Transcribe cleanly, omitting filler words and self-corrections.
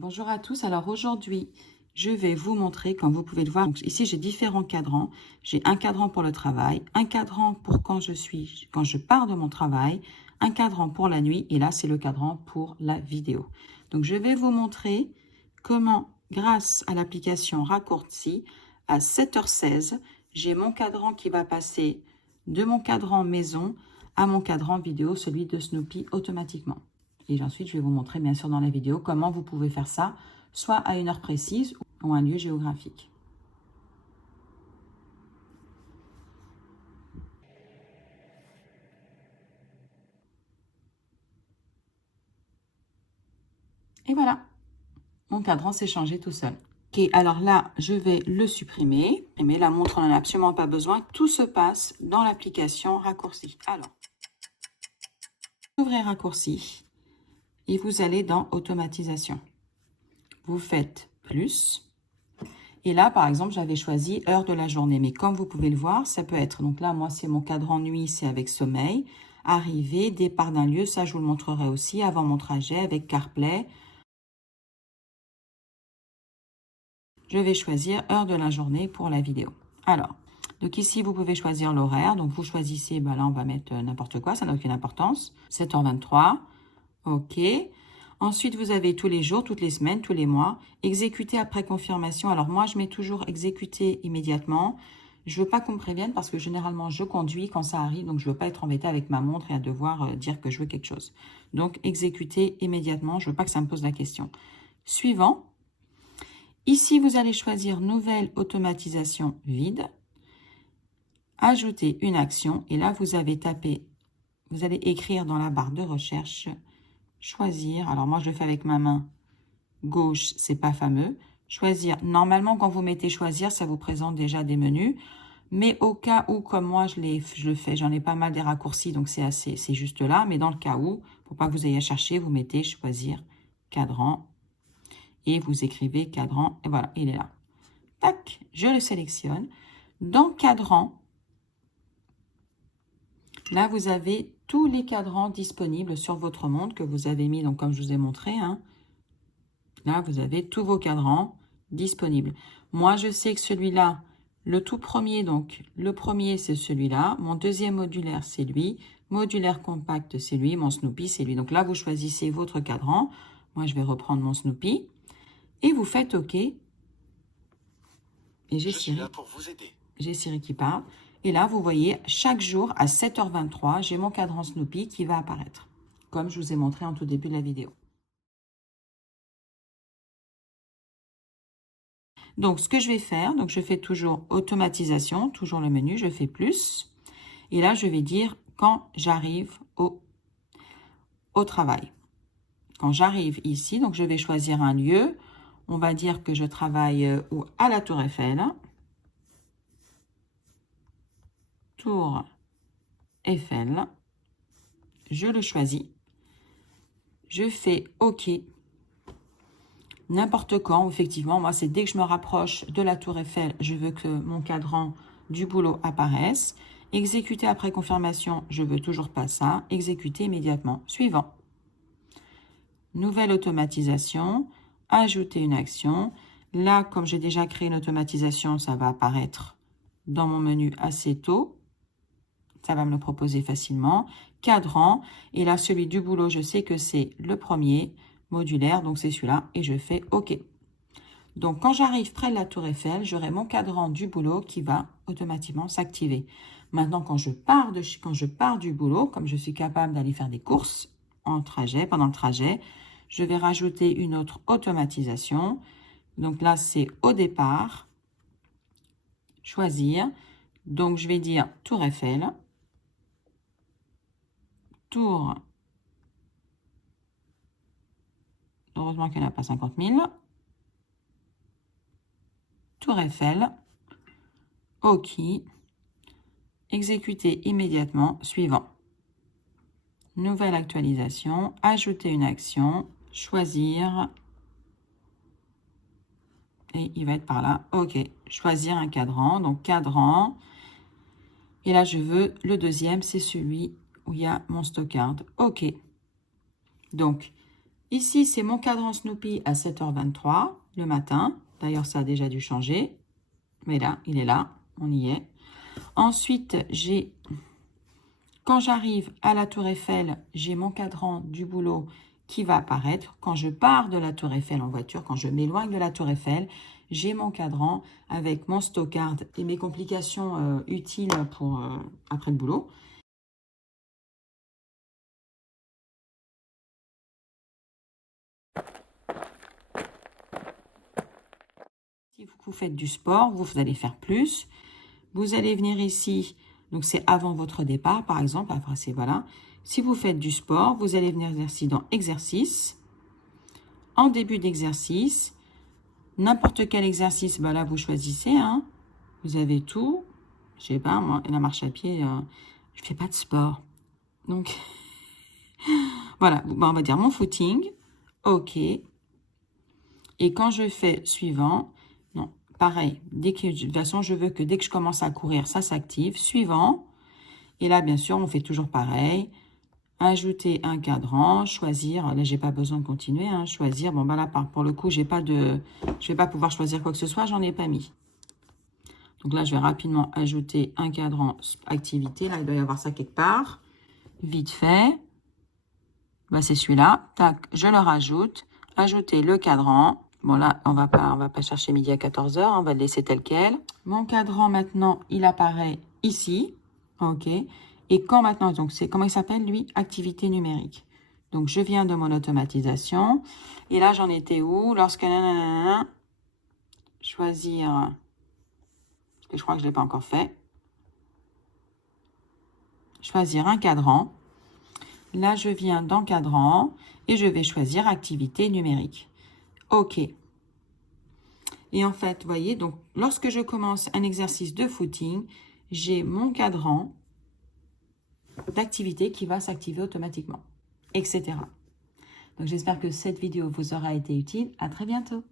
Bonjour à tous, alors aujourd'hui je vais vous montrer, comme vous pouvez le voir, donc ici j'ai différents cadrans. J'ai un cadran pour le travail, un cadran pour quand je pars de mon travail, un cadran pour la nuit et là c'est le cadran pour la vidéo. Donc je vais vous montrer comment, grâce à l'application Raccourci, à 7h16, j'ai mon cadran qui va passer de mon cadran maison à mon cadran vidéo, celui de Snoopy automatiquement. Et ensuite, je vais vous montrer, bien sûr, dans la vidéo, comment vous pouvez faire ça, soit à une heure précise ou un lieu géographique. Et voilà, mon cadran s'est changé tout seul. Ok, alors là, je vais le supprimer. Mais la montre, on n'en a absolument pas besoin. Tout se passe dans l'application Raccourci. Alors, ouvrez Raccourci et vous allez dans Automatisation. Vous faites plus. Et là, par exemple, j'avais choisi heure de la journée. Mais comme vous pouvez le voir, ça peut être... Donc là, moi, c'est mon cadran nuit, c'est avec sommeil. Arrivée, départ d'un lieu, ça, je vous le montrerai aussi. Avant mon trajet, avec CarPlay. Je vais choisir heure de la journée pour la vidéo. Alors, donc ici, vous pouvez choisir l'horaire. Donc, vous choisissez, ben là, on va mettre n'importe quoi, ça n'a aucune importance. 7h23. OK. Ensuite, vous avez tous les jours, toutes les semaines, tous les mois. Exécuter après confirmation. Alors, moi, je mets toujours exécuter immédiatement. Je veux pas qu'on me prévienne parce que généralement, je conduis quand ça arrive. Donc, je veux pas être embêtée avec ma montre et à devoir dire que je veux quelque chose. Donc, exécuter immédiatement. Je veux pas que ça me pose la question. Suivant. Ici, vous allez choisir nouvelle automatisation vide. Ajouter une action. Et là, vous allez écrire dans la barre de recherche choisir. Alors moi, je le fais avec ma main gauche, c'est pas fameux. Choisir. Normalement, quand vous mettez choisir, ça vous présente déjà des menus. Mais au cas où, comme moi, je le fais, j'en ai pas mal des raccourcis, donc c'est juste là. Mais dans le cas où, pour pas que vous ayez à chercher, vous mettez choisir cadran et vous écrivez cadran et voilà, il est là. Tac, je le sélectionne. Dans cadran, là, vous avez tous les cadrans disponibles sur votre montre que vous avez mis, donc comme je vous ai montré. Hein. Là, vous avez tous vos cadrans disponibles. Moi, je sais que celui-là, le tout premier, donc le premier, c'est celui-là. Mon deuxième modulaire, c'est lui. Modulaire compact, c'est lui. Mon Snoopy, c'est lui. Donc là, vous choisissez votre cadran. Moi, je vais reprendre mon Snoopy. Et vous faites OK. Et j'ai Siri. J'ai Siri qui parle. Et là, vous voyez, chaque jour, à 7h23, j'ai mon cadran Snoopy qui va apparaître. Comme je vous ai montré en tout début de la vidéo. Donc, ce que je vais faire, donc je fais toujours automatisation, toujours le menu, je fais plus. Et là, je vais dire quand j'arrive au travail. Quand j'arrive ici, donc je vais choisir un lieu. On va dire que je travaille à la Tour Eiffel. Tour Eiffel. Je le choisis. Je fais OK. N'importe quand, effectivement, moi, c'est dès que je me rapproche de la Tour Eiffel, je veux que mon cadran du boulot apparaisse. Exécuter après confirmation, je veux toujours pas ça. Exécuter immédiatement. Suivant. Nouvelle automatisation. Ajouter une action. Là, comme j'ai déjà créé une automatisation, ça va apparaître dans mon menu assez tôt. Ça va me le proposer facilement. Cadran. Et là, celui du boulot, je sais que c'est le premier modulaire. Donc, c'est celui-là. Et je fais OK. Donc, quand j'arrive près de la Tour Eiffel, j'aurai mon cadran du boulot qui va automatiquement s'activer. Maintenant, quand je pars du boulot, comme je suis capable d'aller faire des courses pendant le trajet, je vais rajouter une autre automatisation. Donc là, c'est au départ, choisir. Donc, je vais dire Tour Eiffel. Tour. Heureusement qu'il n'y en a pas 50 000. Tour Eiffel. OK. Exécuter immédiatement. Suivant. Nouvelle actualisation. Ajouter une action. Choisir. Et il va être par là. OK. Choisir un cadran. Donc, cadran. Et là, je veux le deuxième. C'est celui où il y a mon stockard. OK. Donc, Ici, c'est mon cadran Snoopy à 7h23 le matin. D'ailleurs, ça a déjà dû changer. Mais là, il est là. On y est. Ensuite, quand j'arrive à la Tour Eiffel, j'ai mon cadran du boulot qui va apparaître. Quand je pars de la Tour Eiffel en voiture, quand je m'éloigne de la Tour Eiffel, j'ai mon cadran avec mon stockard et mes complications utiles pour après le boulot. Si vous faites du sport, vous allez faire plus. Vous allez venir ici, donc c'est avant votre départ, par exemple. Après, c'est voilà. Si vous faites du sport, vous allez venir ici dans Exercice. En début d'exercice, n'importe quel exercice, ben là, vous choisissez. Hein. Vous avez tout. Je sais pas, moi, la marche à pied, je fais pas de sport. Donc, voilà, ben, on va dire mon footing. OK. Et quand je fais suivant, non, pareil. De toute façon, je veux que dès que je commence à courir, ça s'active. Suivant. Et là, bien sûr, on fait toujours pareil. Ajouter un cadran, choisir. Là, j'ai pas besoin de continuer. Hein, choisir. Bon, ben là, pour le coup, je vais pas pouvoir choisir quoi que ce soit. J'en ai pas mis. Donc là, je vais rapidement ajouter un cadran activité. Là, il doit y avoir ça quelque part. Vite fait. Ben, c'est celui-là. Tac, je le rajoute. Ajouter le cadran. Bon, là, on va pas chercher midi à 14h. On va le laisser tel quel. Mon cadran, maintenant, il apparaît ici. OK. Et quand maintenant, donc c'est comment il s'appelle, lui? Activité numérique. Donc, je viens de mon automatisation. Et là, j'en étais où? Lorsque... choisir... je crois que je ne l'ai pas encore fait. Choisir un cadran. Là, je viens dans cadran et je vais choisir activité numérique. OK. Et en fait, vous voyez, donc, lorsque je commence un exercice de footing, j'ai mon cadran d'activité qui va s'activer automatiquement, etc. Donc, j'espère que cette vidéo vous aura été utile. À très bientôt.